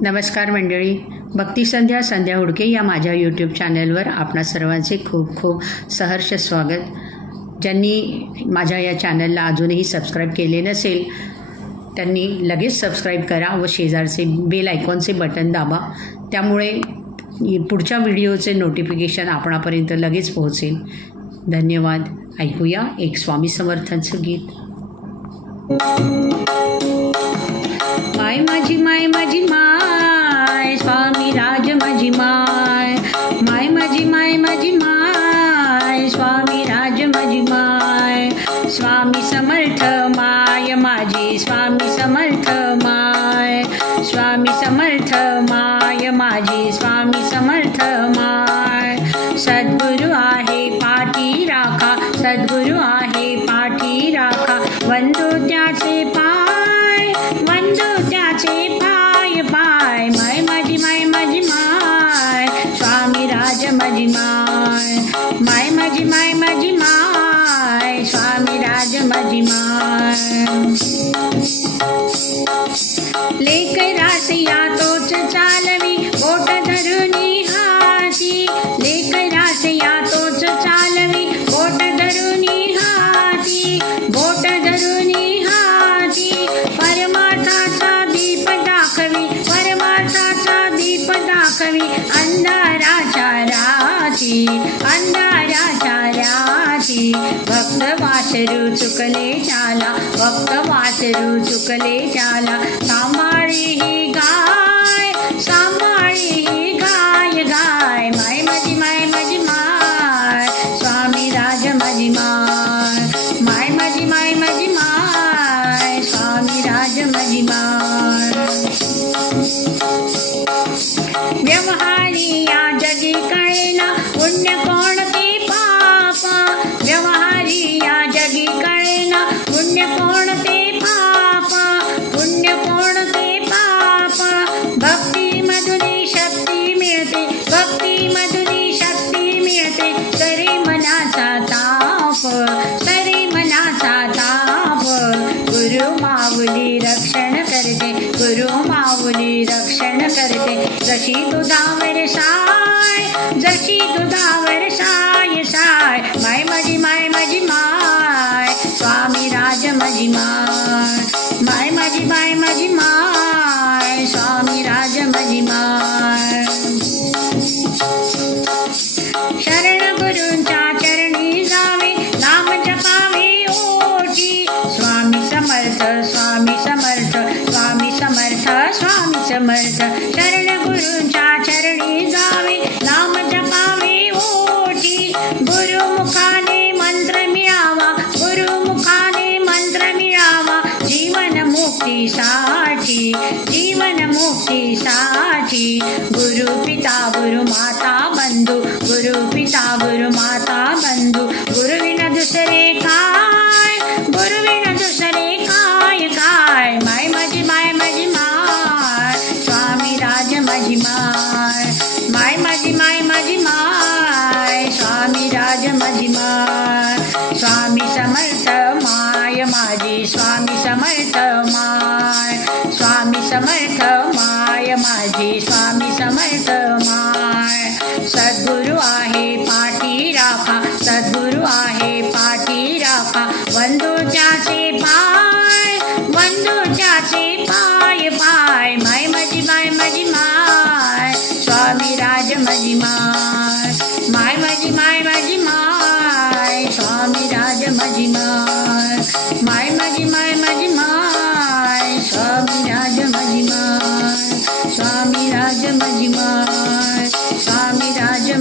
नमस्कार मंडळी. भक्तिसंध्या संध्या संध्या हुडके या माझ्या यूट्यूब चॅनलवर आपणा सर्वांचे खूप खूप सहर्ष स्वागत. ज्यांनी माझ्या या चॅनलला अजूनही सबस्क्राईब केले नसेल त्यांनी लगेच सबस्क्राईब करा व शेजारचे बेल आयकॉनचे बटन दाबा. त्यामुळे पुढच्या व्हिडिओचे नोटिफिकेशन आपणापर्यंत लगेच पोहोचेल. धन्यवाद. ऐकूया एक स्वामी समर्थांचं गीत. माय माझी माय माझी माय माझी माय माय माझी माय माझी माय स्वामी राज माझी माय स्वामी समर्थ माय माझी स्वामी समर्थ माय. माय माझी माय स्वामी राज माझी माय. लेकरास या तोच चालवी बोट धरुनी हाती लेकरास या तोच चालवी बोट धरुनी हाती बोट धरुनी हाती परमार्थाचा दीप दाखवी परमार्थाचा दीप दाखवी. अंधारा राती अंधाराच्या राती भक्त वासरू चुकले चाला भक्त वासरू चुकले चाला सांभाळी ही गाय सांभाळी गुरु माऊली रक्षण करते. जशी दुधावर साय जशी दुधावर साय साय माय माझी माय माझी माय. स्वामी राज माझी माय. माय माझी माय माझी माय. स्वामी राज माझी माय. मुक्तीसाठी गुरु पिता गुरु माता बंधू। गुरु पिता गुरु माता बंधू। गुरुविन दुसरे काय? गुरुविन दुसरे काय? काय? माय माझी माय माझी माय। स्वामी राज माझी माय। माय माझी माय माझी माय। स्वामी राज माझी माय। स्वामी समर्थ माय माझी। स्वामी समर्थ माय। स्वामी समर्थ माझी स्वामी समर्थ माय. सद्गुरु आहे पाठी राखा. सद्गुरु आहे पाठी राखा. बंधूच्याचे पाय बंधूच्याचे पाय पाय. माय माझी माय माझी माय. स्वामी राज माझी माय. माय माझी माय माझी माय. स्वामी राज माझी माय. माय माझी माय माझी Raja Majima, Swami Raja